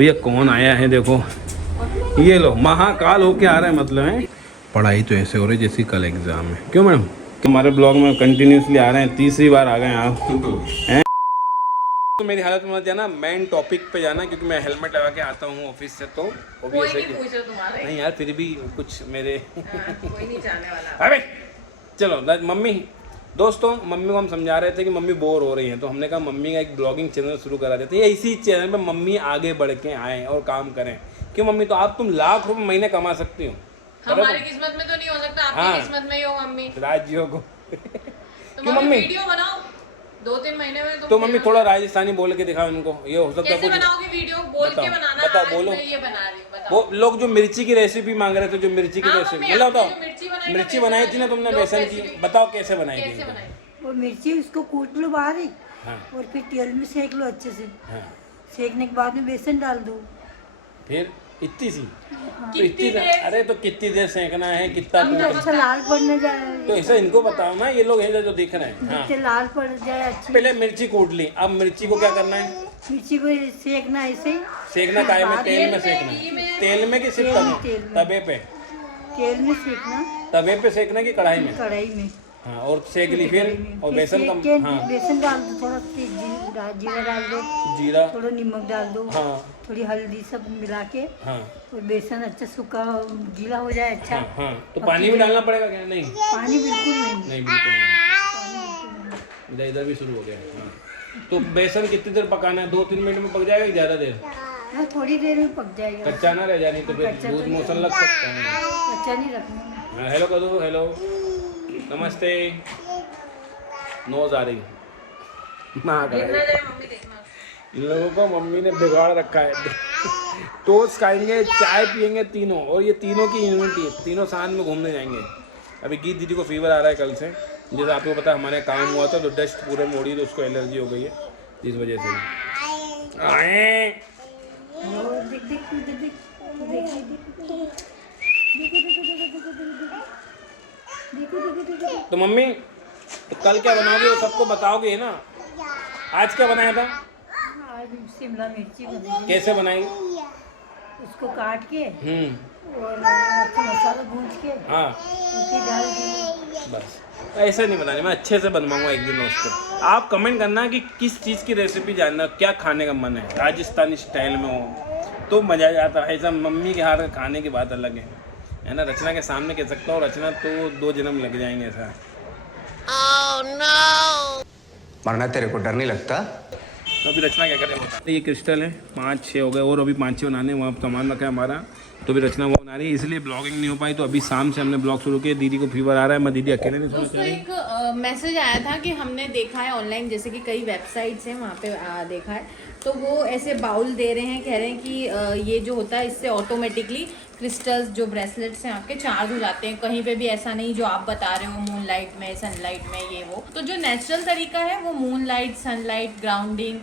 भैया कौन आया है देखो, ये लो महाकाल होके आ रहा है। मतलब है पढ़ाई तो ऐसे हो रही जैसे कल एग्जाम है। क्यों मैडम? हमारे ब्लॉग में कंटिन्यूसली आ रहे हैं, तीसरी बार आ गए आप हैं। तो मेरी हालत में जाना, मेन टॉपिक पे जाना, क्योंकि मैं हेलमेट लगा के आता हूँ ऑफिस से, तो नहीं यार फिर भी कुछ मेरे कोई नहीं जाने वाला। अरे चलो मम्मी, दोस्तों मम्मी को हम समझा रहे थे कि मम्मी बोर हो रही हैं, तो हमने कहा मम्मी का एक ब्लॉगिंग चैनल शुरू करा देते हैं, इसी चैनल पे मम्मी आगे बढ़ के आएँ और काम करें। क्यों मम्मी? तो आप तुम लाख रुपए महीने कमा सकती हो। हमारी किस्मत में तो नहीं हो सकता, आपकी किस्मत में ही हो मम्मी। राज्यों को तो क्यों मम्मी वीडियो बनाओ 2-3 महीने में। तो मम्मी थोड़ा राजस्थानी बोल के दिखाओ उनको, ये हो सकता है। कैसे बनाओगे वीडियो? बोल के बनाना। बताओ बोलो। मैं ये बना रही हूं, बताओ। वो लोग जो मिर्ची की रेसिपी मांग रहे थे, जो मिर्ची की रेसिपी बताओ। मिर्ची बनाई थी ना तुमने बेसन की, बताओ कैसे बनाई थी? वो मिर्ची उसको कूट लो बारीक, हाँ। और फिर तेल में सेक लो अच्छे से। हाँ। सेकने के बाद में बेसन डाल दो। फिर इतनी सी हाँ। तो इतनी अरे तो कितनी देर सेकना है, कितना तो अच्छा लाल पड़ने जाए तो ऐसा इनको बताओ ना, ये लोग हैं जो दिख रहे हैं। हाँ। लाल पड़ जाए अच्छी। पहले मिर्ची कूट ली, अब मिर्ची को क्या करना है? मिर्ची को सेकना ऐसे ही। सेकना काय में? तेल में सेकना? तेल में कि सिर्फ तवे पे? तेल में सेकना। तवे पे सेकना कि कढ़ाई में? कढ़ाई में। हाँ, और सेक ली फिर और बेसन का हाँ बेसन डाल दो, थोड़ा जीरा डाल दो, जीरा, थोड़ा नमक डाल दो, हाँ थोड़ी हल्दी, सब मिला के हाँ और बेसन अच्छा सूखा गीला हो जाए अच्छा। हाँ, हाँ। तो पानी भी डालना पड़ेगा क्या? नहीं पानी बिल्कुल नहीं। बिल्कुल नहीं। इधर भी शुरू हो गया। हाँ। तो बेसन कितनी देर पकाना है? 2-3 मिनट में पक जाएगा कि ज़्यादा देर? हाँ, थोड़ी देर में पक जाएगा। कच्चा ना रह जानी तो फिर दूध मोशन लग सकता है। कच्चा नहीं रखना। हाँ, हेलो कर दो, हेलो नमस्ते। नोज आ रही इन लोगों को मम्मी ने बिगाड़ रखा है। टोस्ट खाएंगे, चाय पियेंगे तीनों, और ये तीनों की इम्यूनिटी है, तीनों साथ में घूमने जाएंगे। अभी गीत दीदी को फीवर आ रहा है कल से, जैसे आपको पता है हमारे काम हुआ था तो डस्ट पूरे मोड़ी, तो उसको एलर्जी हो गई है, जिस वजह से आए। तो मम्मी तो कल क्या बनाओगे वो सबको बताओगे ना? आज क्या बनाया था? आज शिमला मिर्ची बनाई। कैसे बनाई? उसको काट के और अच्छा मसाला भून के हाँ डाल दी। बस ऐसे नहीं बनानी, मैं अच्छे से बनवाऊंगा एक दिन उसको। आप कमेंट करना कि किस चीज़ की रेसिपी जानना, क्या खाने का मन है, राजस्थानी स्टाइल में हो तो मज़ा आ जाता है। ऐसा मम्मी के हाथ का खाने की बात अलग है ना। रचना के सामने कह सकता हूँ, रचना तो 2 जन्म लग जाएंगे ऐसा। Oh, no! मरना तेरे को डर नहीं लगता? तो अभी रचना क्या करें? ये क्रिस्टल है, 5-6 हो गए और अभी 5-6 बनाने, वहाँ सामान रखा है हमारा, तो भी रचना वो बना रही है, इसलिए ब्लॉगिंग नहीं हो पाई। तो अभी शाम से हमने ब्लॉग शुरू किया। दीदी को फीवर आ रहा है, मैं दीदी अकेले नहीं सोच रही। एक मैसेज आया था कि हमने देखा है ऑनलाइन, जैसे कि कई वेबसाइट्स हैं वहाँ पे देखा है, तो वो ऐसे बाउल दे रहे हैं, कह रहे हैं कि ये जो होता है इससे ऑटोमेटिकली क्रिस्टल्स जो ब्रेसलेट्स हैं आपके चार्ज हो जाते हैं। कहीं पे भी ऐसा नहीं जो आप बता रहे हो मून लाइट में, सनलाइट में, ये वो। तो जो नेचुरल तरीका है वो moon light, sunlight, grounding,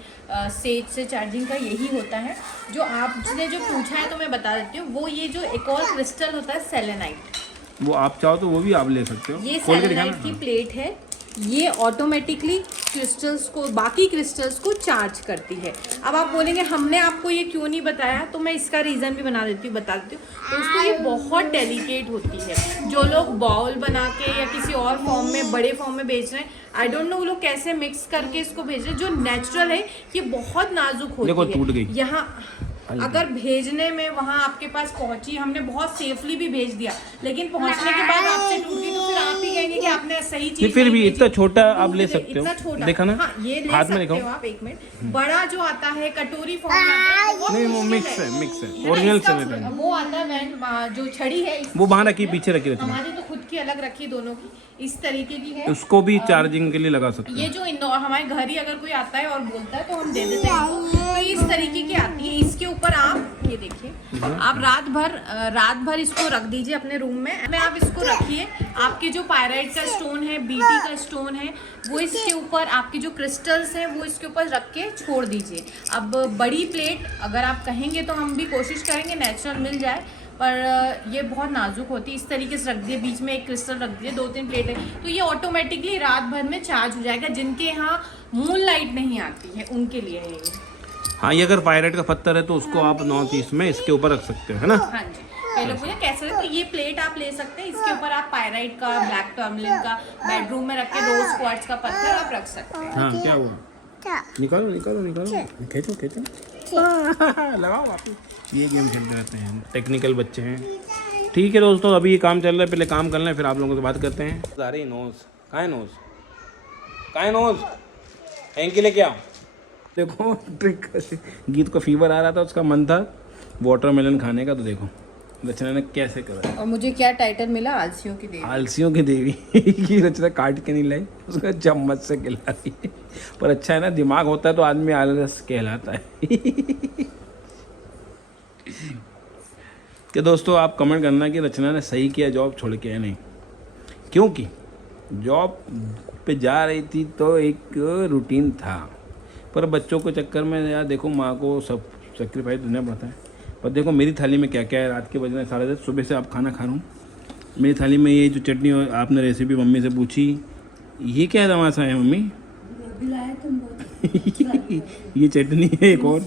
says से चार्जिंग का यही होता है। जो आपने जो पूछा है तो मैं बता देती हूँ, वो ये जो एक और क्रिस्टल होता है सेलेनाइट, वो आप चाहो तो वो भी आप ले सकते हो। ये सेलेनाइट की प्लेट है, ये ऑटोमेटिकली क्रिस्टल्स को, बाकी क्रिस्टल्स को चार्ज करती है। अब आप बोलेंगे हमने आपको ये क्यों नहीं बताया, तो मैं इसका रीज़न भी बता देती हूँ। दोस्तों ये बहुत डेलिकेट होती है। जो लोग बाउल बना के या किसी और फॉर्म में, बड़े फॉर्म में बेच रहे हैं, आई डोंट नो वो लोग कैसे मिक्स करके इसको भेज रहे हैं। जो नेचुरल है ये बहुत नाजुक होती है। देखो टूट गई। यहाँ अगर भेजने में वहाँ आपके पास पहुंची, हमने बहुत सेफली भी भेज दिया, लेकिन पहुंचने के बाद आपसे टूट गई, तो फिर आप ही कहेंगे कि आपने सही चीज। फिर भी इतना छोटा आप ले सकते हो, इतना छोटा देखा ना? हाँ, ये ले हाथ में सकते हो आप। 1 मिनट, बड़ा जो आता है कटोरी फॉर्म में आता है, वो नहीं वो मिक्स है ओरिजिनल से नहीं। वो आता है जो छड़ी है, वो वहाँ रखी, पीछे रखी रहती है। हमारी तो खुद की अलग रखी, दोनों की इस तरीके की है। उसको भी चार्जिंग के लिए लगा सकते हैं। ये जो इंडोर हमारे घर ही अगर कोई आता है और बोलता है तो हम दे देते हैं इनको। तो इस तरीके की आती है। इसके ऊपर आप ये देखिए, आप रात भर इसको रख दीजिए अपने रूम में आप इसको रखिए। आपके जो पायराइट का स्टोन है, बीटी का स्टोन है, वो इसके ऊपर, आपके जो क्रिस्टल्स हैं वो इसके ऊपर रख के छोड़ दीजिए। अब बड़ी प्लेट अगर आप कहेंगे तो हम भी कोशिश करेंगे नेचुरल मिल जाए, पर ये बहुत नाजुक होती है। इस तरीके से रख दिए, बीच में एक क्रिस्टल रख दिए, 2-3 प्लेटें, तो ये ऑटोमेटिकली रात भर में चार्ज हो जाएगा। जिनके यहाँ मून लाइट नहीं आती है उनके लिए है ये। हाँ, ये अगर पायरेट का पत्थर है तो उसको आप नॉर्थ ईस्ट में इसके ऊपर रख सकते हो, है ना। हाँ जी, कई लोग पूछे कैसे, तो ये प्लेट आप ले सकते हैं, इसके ऊपर आप पायराइट का, ब्लैक टर्मलिन का बेडरूम में रख के रोज क्वार्ट्ज का पत्थर आप रख सकते हैं। हाँ, क्या हुआ? निकालो निकालो निकालो, खींचो खींचो, लगाओ वापस। ये गेम खेलते रहते हैं, टेक्निकल बच्चे हैं। ठीक है दोस्तों, अभी ये काम चल रहा है, पहले काम कर लें फिर आप लोगों से बात करते हैं। अरे नोज कहाँ है? नोज कहाँ है? नोज हैंकी लेके आओ। देखो ट्रिक, गीत को फीवर आ रहा था, उसका मन था वाटरमेलन खाने का, तो देखो रचना ने कैसे करा। और मुझे क्या टाइटल मिला? आलसियों की देवी। आलसियों की देवी की रचना काट के नहीं लाई, उसका चम्मच से खिला दी। पर अच्छा है ना, दिमाग होता है तो आदमी आलस कहलाता है। कि दोस्तों आप कमेंट करना कि रचना ने सही किया जॉब छोड़ के, है नहीं, क्योंकि जॉब पे जा रही थी तो एक रूटीन था, पर बच्चों को चक्कर में यार देखो माँ को सब सेक्रीफाइस देना पड़ता है। पर देखो मेरी थाली में क्या क्या है, रात के बज रहे 10:30, सुबह से आप खाना खा रहा हूँ, मेरी थाली में ये जो चटनी आपने रेसिपी मम्मी से पूछी, ये क्या तमाशा है मम्मी? ये चटनी है, एक और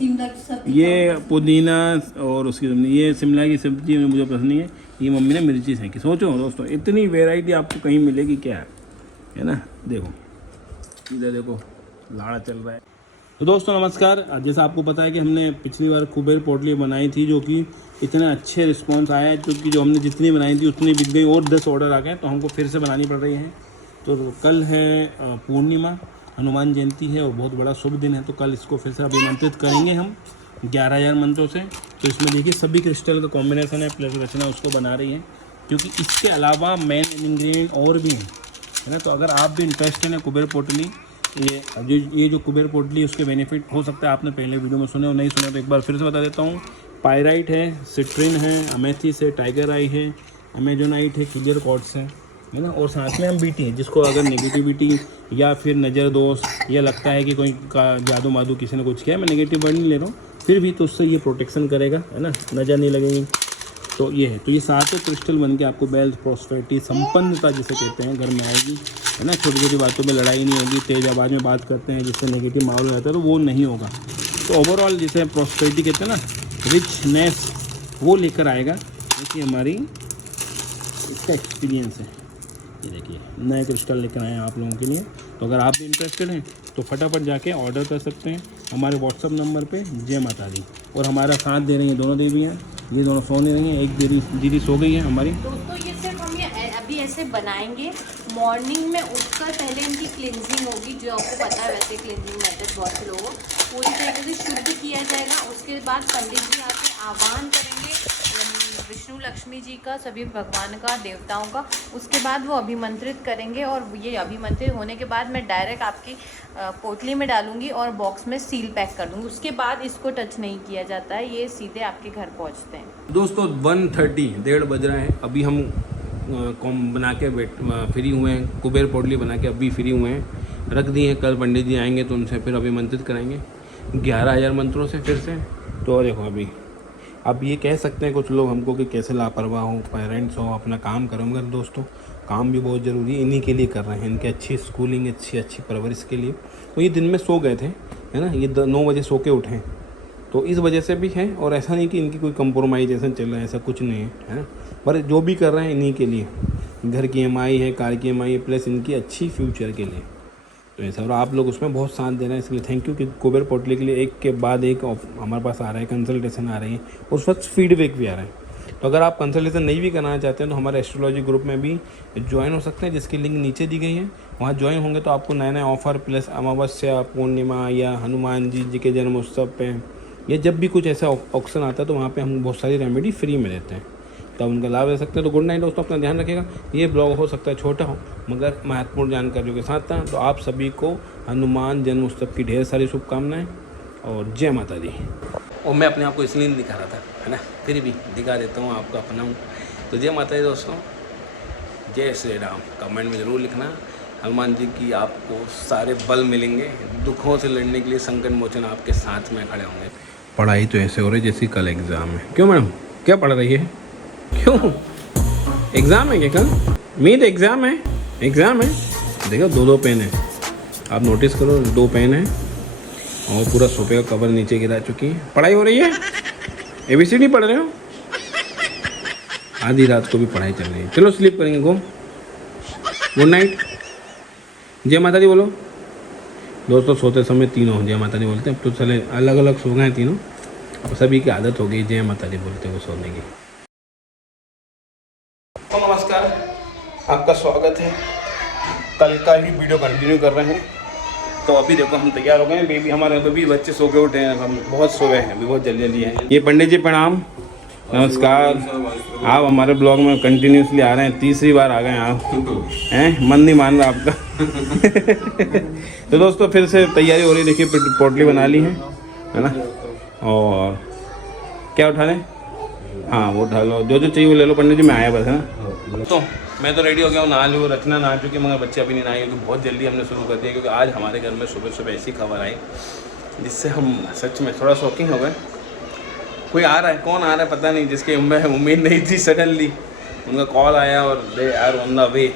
ये पुदीना और उसकी ये शिमला की सब्जी मुझे पसंद नहीं है, ये मम्मी ने मिर्ची सेंकी। सोचो दोस्तों, इतनी वैरायटी आपको कहीं मिलेगी क्या, है ना। देखो इधर देखो लाड़ा चल रहा है। तो दोस्तों नमस्कार, जैसा आपको पता है कि हमने पिछली बार कुबेर पोटली बनाई थी, जो कि इतने अच्छे रिस्पांस आया है, क्योंकि जो हमने जितनी बनाई थी उतनी बिक गई और 10 ऑर्डर आ गए, तो हमको फिर से बनानी पड़ रही है। तो कल है पूर्णिमा, हनुमान जयंती है और बहुत बड़ा शुभ दिन है, तो कल इसको फिर से अभिमंत्रित करेंगे हम 11,000 मंत्रों से। तो इसमें देखिए सभी क्रिस्टल का कॉम्बिनेशन है, प्लस रचना उसको बना रही है, क्योंकि इसके अलावा मेन इंग्रेडिएंट और भी हैं, है ना। तो अगर आप भी इंटरेस्टेड हैं कुबेर पोटली, ये जो कुबेर पोटली उसके बेनिफिट हो सकता है आपने पहले वीडियो में सुने और नहीं सुने, तो एक बार फिर से बता देता हूँ। पायराइट है, सिट्रिन है, अमेथिस है, टाइगर आई है, अमेजोनाइट है, क्लियर क्वार्ट्ज है ना, और साथ में हम बीटी है, जिसको अगर नेगेटिविटी या फिर नज़र दोष या लगता है कि कोई का जादू मादू किसी ने कुछ किया, मैं नेगेटिव वर्ड नहीं ले रहा हूँ, फिर भी तो उससे ये प्रोटेक्शन करेगा, है ना, नज़र नहीं लगेगी। तो ये है, तो ये सातों क्रिस्टल बन के आपको वेल्थ, प्रॉस्पेरिटी, संपन्नता जिसे कहते हैं घर में आएगी, है ना। छोटी छोटी बातों में लड़ाई नहीं होगी, तेज आवाज़ में बात करते हैं जिससे नेगेटिव माहौल हो जाता है, तो वो नहीं होगा। तो ओवरऑल जिसे प्रॉस्पेरिटी कहते हैं ना, रिचनेस, वो लेकर आएगा। देखिए हमारी इसका एक्सपीरियंस है, ये देखिए नए क्रिस्टल लेकर आए हैं आप लोगों के लिए। तो अगर आप भी इंटरेस्टेड हैं तो फटाफट जाके ऑर्डर कर सकते हैं हमारे व्हाट्सअप नंबर पे। जय माता दी। और हमारा साथ दे रही हैं दोनों देवियाँ, ये दोनों सो नहीं रही हैं, एक दीदी सो गई है हमारी। दोस्तों ये सिर्फ हम ये अभी ऐसे बनाएंगे, मॉर्निंग में उठकर पहले इनकी क्लिनजिंग होगी, जो आपको पता है वैसे क्लिनजिंग मेथड बहुत से लोगों पूरी तरीके से शुद्ध किया जाएगा। उसके बाद पंडित जी आके आह्वान करेंगे विष्णु लक्ष्मी जी का, सभी भगवान का, देवताओं का। उसके बाद वो अभिमंत्रित करेंगे, और ये अभिमंत्रित होने के बाद मैं डायरेक्ट आपकी पोटली में डालूंगी और बॉक्स में सील पैक कर दूंगी। उसके बाद इसको टच नहीं किया जाता है, ये सीधे आपके घर पहुंचते हैं। दोस्तों 1:30 1:30 बज रहे हैं, अभी हम बना के फ्री हुए हैं, कुबेर पोटली बना के अभी फ्री हुए हैं, रख दी है। कल पंडित जी आएंगे तो उनसे फिर अभिमंत्रित कराएंगे 11,000 मंत्रों से फिर से। तो देखो अभी अब ये कह सकते हैं कुछ लोग हमको कि कैसे लापरवाह हो, पेरेंट्स हो, अपना काम करो, मगर दोस्तों काम भी बहुत ज़रूरी है, इन्हीं के लिए कर रहे हैं, इनकी अच्छी स्कूलिंग, अच्छी परवरिश के लिए। तो ये दिन में सो गए थे, है ना, ये 9 बजे सो के उठे, तो इस वजह से भी है। और ऐसा नहीं कि इनकी कोई कंप्रोमाइजेशन चल रहा है, ऐसा कुछ नहीं है ना। पर जो भी कर रहे हैं इन्हीं के लिए, घर की EMI है, कार की EMI है, प्लस इनकी अच्छी फ्यूचर के लिए। तो ऐसा, और आप लोग उसमें बहुत साथ दे रहे हैं, इसलिए थैंक यू। कि कुबेर पोटली के लिए एक के बाद एक हमारे पास आ रहा है, कंसल्टेशन आ रही है, उस वक्त फीडबैक भी आ रहा है। तो अगर आप कंसल्टेशन नहीं भी कराना चाहते हैं तो हमारे एस्ट्रोलॉजी ग्रुप में भी ज्वाइन हो सकते हैं, जिसकी लिंक नीचे दी गई है। वहाँ ज्वाइन होंगे तो आपको नए ऑफर, प्लस अमावस्या, पूर्णिमा या हनुमान जी के जन्मोत्सव पे, या जब भी कुछ ऐसा ऑप्शन आता है तो वहाँ पे हम बहुत सारी रेमेडी फ्री में देते हैं, तो उनका लाभ ले सकते हैं। तो गुड नाइट दोस्तों, अपना ध्यान रखिएगा। ये ब्लॉग हो सकता है छोटा हो, मगर महत्वपूर्ण जानकारियों के साथ था। तो आप सभी को हनुमान जन्मोत्सव की ढेर सारी शुभकामनाएं और जय माता दी। और मैं अपने आप को इसलिए नहीं दिखा रहा था, है ना, फिर भी दिखा देता हूँ, आपको अपना हूँ। तो जय माता दी दोस्तों, जय श्री राम। कमेंट में ज़रूर लिखना। हनुमान जी की आपको सारे बल मिलेंगे, दुखों से लड़ने के लिए संकट मोचन आपके साथ में खड़े होंगे। पढ़ाई तो ऐसे हो रही जैसे कल एग्ज़ाम है। क्यों मैडम, क्या पढ़ रही है? क्यों एग्ज़ाम है क्या कल? मीत एग्ज़ाम है, एग्ज़ाम है। देखो 2 पेन है, आप नोटिस करो, 2 पेन है और पूरा सोफे का कवर नीचे गिरा चुकी है। पढ़ाई हो रही है, ABCD पढ़ रहे हो? आधी रात को भी पढ़ाई चल रही है। चलो स्लीप करेंगे, घूम। गुड नाइट, जय माता दी बोलो। दोस्तों सोते समय तीनों जय माता दी बोलते हैं। अब तो चले अलग अलग सो गए तीनों, अब सभी की आदत हो गई जय माता दी बोलते हुए सोने की। तो नमस्कार, आपका स्वागत है। कल का ही वीडियो कंटिन्यू कर रहे हैं। तो अभी देखो हम तैयार हो गए हैं। बेबी हमारे अभी बच्चे सो के उठे हैं, हम बहुत सो गए हैं, अभी बहुत जल्दी हैं। ये पंडित जी प्रणाम, नमस्कार। आप हमारे ब्लॉग में कंटिन्यूसली आ रहे हैं, तीसरी बार आ गए आप हैं, मन नहीं मान रहा आपका। तो दोस्तों फिर से तैयारी हो रही है। देखिए पोटली बना ली है ना, और क्या उठा लें? हाँ वो उठा लो, जो जो चाहिए वो ले लो पंडित जी, मैं आया बस है ना। तो मैं तो रेडी हो गया हूँ, नहा लूँ। रचना नहा चुकी, मगर बच्चे अभी नहीं नहाए क्योंकि बहुत जल्दी हमने शुरू कर दिया। क्योंकि आज हमारे घर में सुबह सुबह ऐसी खबर आई जिससे हम सच में थोड़ा शॉकिंग हो गए। कोई आ रहा है, कौन आ रहा है पता नहीं, जिसकी उम्मीद नहीं थी। सडनली उनका कॉल आया और they are on the way.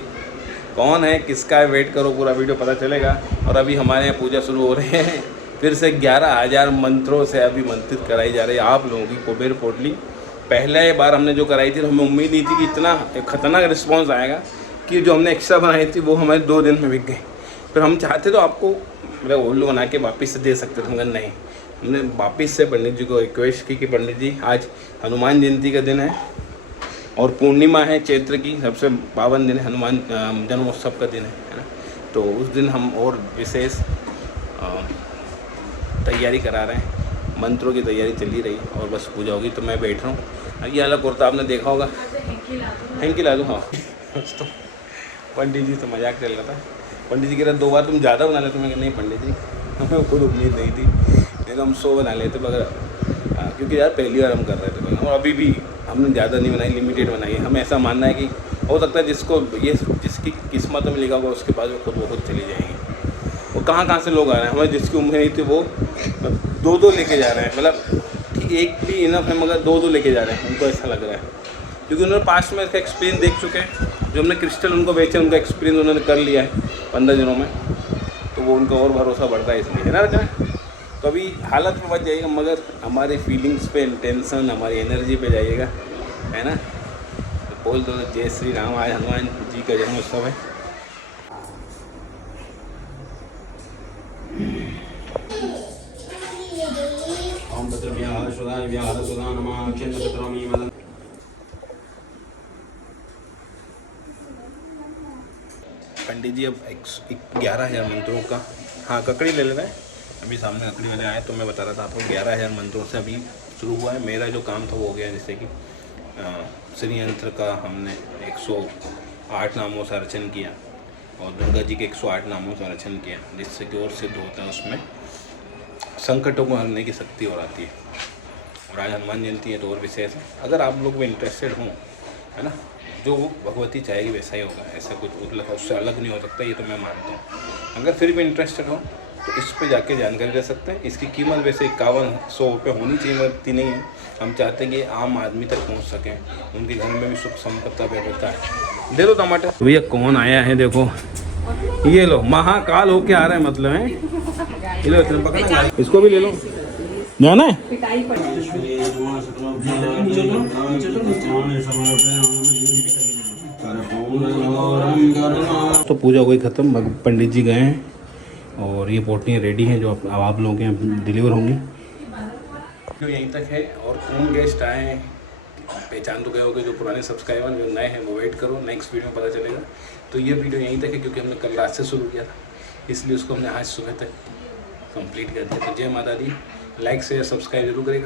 कौन है, किसका है, वेट करो, पूरा वीडियो पता चलेगा। और अभी हमारे यहाँ पूजा शुरू हो रही है, फिर से 11,000 मंत्रों से अभी मंत्रित कराई जा रही है आप लोगों की कुबेर पोटली। पहले बार हमने जो कराई थी तो हमें उम्मीद नहीं थी कि इतना खतरनाक रिस्पांस आएगा, कि जो हमने एक्स्ट्रा बनाई थी वो हमारे 2 दिन में बिक गई। फिर हम चाहते तो आपको मतलब उल्लू बना के वापस से दे सकते थे, मगर नहीं। हमने वापस से पंडित जी को रिक्वेस्ट की कि पंडित जी आज हनुमान जयंती का दिन है और पूर्णिमा है, चैत्र की सबसे पावन दिन है, हनुमान जन्मोत्सव का दिन है ना। तो उस दिन हम और विशेष तैयारी करा रहे हैं, मंत्रों की तैयारी चली रही है और बस पूजा होगी। तो मैं बैठ रहा हूँ। ये वाला कुर्ता आपने देखा होगा, हैंकी ला दूँ। हाँ तो पंडित जी तो मजाक चल रहा था। पंडित जी कह रहा 2 बार तुम ज़्यादा बना लेते। मैं कहा नहीं पंडित जी, हमें खुद उम्मीद नहीं थी, नहीं तो हम 100 बना लेते, मगर क्योंकि यार पहली बार हम कर रहे थे और अभी भी हमने ज़्यादा नहीं बनाई, लिमिटेड बनाई है। हमें ऐसा मानना है कि हो सकता है जिसकी किस्मत में लिखा होगा उसके पास वो खुद चली जाएंगी। वो कहाँ से लोग आ रहे हैं, हमें जिसकी उम्र नहीं थी वो 2 लेके जा रहे हैं। मतलब ठीक एक भी इनफ है, मगर 2 लेके जा रहे हैं। उनको ऐसा लग रहा है क्योंकि उन्होंने पास्ट में इसका एक्सपीरियंस देख चुके हैं। जो हमने क्रिस्टल उनको बेचे, उनका एक्सपीरियंस उन्होंने कर लिया है 15 दिनों में, तो वो उनका और भरोसा बढ़ता है, इसलिए है ना रचना। तो अभी हालत में बच जाइएगा, मगर हमारी फीलिंग्स पे, टेंशन, हमारी एनर्जी पे जाइएगा, है ना। तो बोल दो जय श्री राम, आज हनुमान जी का जन्मोत्सव है। पंडित जी अब 11,000 मंत्रों का, हाँ ककड़ी ले लेना है। अभी सामने ककड़ी वाले आए तो मैं बता रहा था आपको 11,000 मंत्रों से अभी शुरू हुआ है। मेरा जो काम था वो हो गया, जैसे कि श्री यंत्र का हमने 108 नामों से अर्चन किया और दुर्गा जी के 108 नामों से अर्चन किया, जिससे कि और सिद्ध होता है उसमें संकटों को हरने की शक्ति और आती है। और आज हनुमान जयंती है तो और विशेष है। अगर आप लोग भी इंटरेस्टेड हों, है ना, जो भगवती चाहेगी वैसा ही होगा, ऐसा कुछ उससे अलग नहीं हो सकता, ये तो मैं मानता हूँ। अगर फिर भी इंटरेस्टेड हो तो इस पे जाके जानकारी ले सकते हैं। इसकी कीमत वैसे 5100 रुपये होनी चाहिए, मगर इतनी नहीं है। हम चाहते हैं कि आम आदमी तक पहुँच सकें, उनके घर में भी सुख संपत्ति रहता है। दे दो टमाटर। भैया कौन आया है देखो, ये लो, महाकाल होके आ रहा है, मतलब है। ये लो, पकड़ना, इसको भी ले लो, जाना है। तो पूजा हो गई ख़त्म, पंडित जी गए हैं और ये पोटलियाँ रेडी हैं जो अब आप लोगों के यहाँ डिलीवर होंगी। तो यहीं तक है। और कौन गेस्ट आए हैं पहचान तो गए होगे, जो पुराने सब्सक्राइबर, जो नए हैं वो वेट करो, नेक्स्ट वीडियो में पता चलेगा। तो ये वीडियो यहीं तक है क्योंकि हमने कल रात से शुरू किया था, इसलिए उसको हमने आज सुबह तक कंप्लीट कर दिया। तो जय माता दी, लाइक शेयर सब्सक्राइब जरूर करेगा।